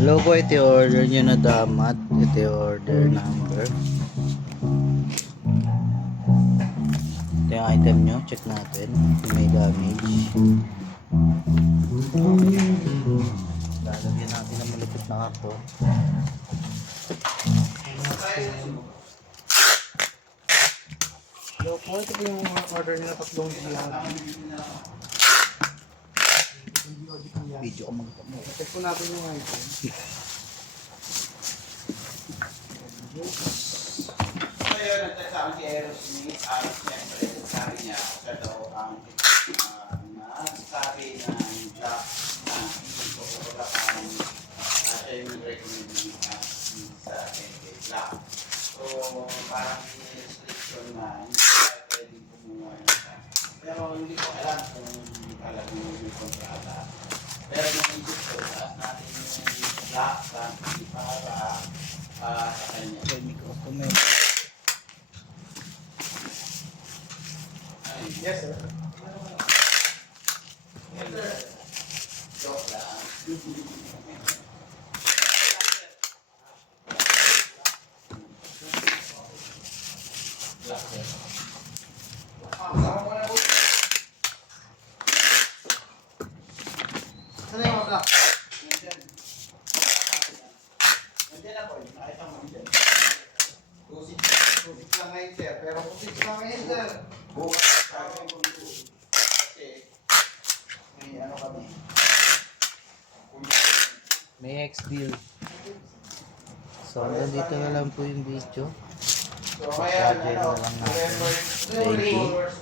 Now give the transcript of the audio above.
Hello po, ito yung order nyo na damat. Ito yung order number. Ito yung item nyo. Check natin kung may damage. Lalagyan natin ng malupit na karton. Hello po, ito po yung order nila tatlong Video ko magpapalala. check po natin yung item. So yun, nagtatawag si Aerosmith, siyempre, sabi niya, siya daw ang nasabi ng black na hindi ko kapag siya yung recommend ng sa kay black. So, parang may restriction na hindi tayo pwedeng kumuha ng isa. Pero hindi ko alam kung talagang yung kontrata. Pero naisip ko, taas natin yung black para sa kanya. May microphone. Yes, sir. Yes, sir. Joke lang. Black, sir. Sama mo na po. Saan yung mga black? Nandiyan. Nandiyan ako, nakita mo nandiyan. 2-6 lang ngayon, sir. Pero 2-6 lang ngayon, sir. Bukas, sabi ko dito. Kasi, may ano kami. May X-Deal. So, hanggang dito na lang po yung video. So, kaya, Charger na lang natin. November Thank you. 20.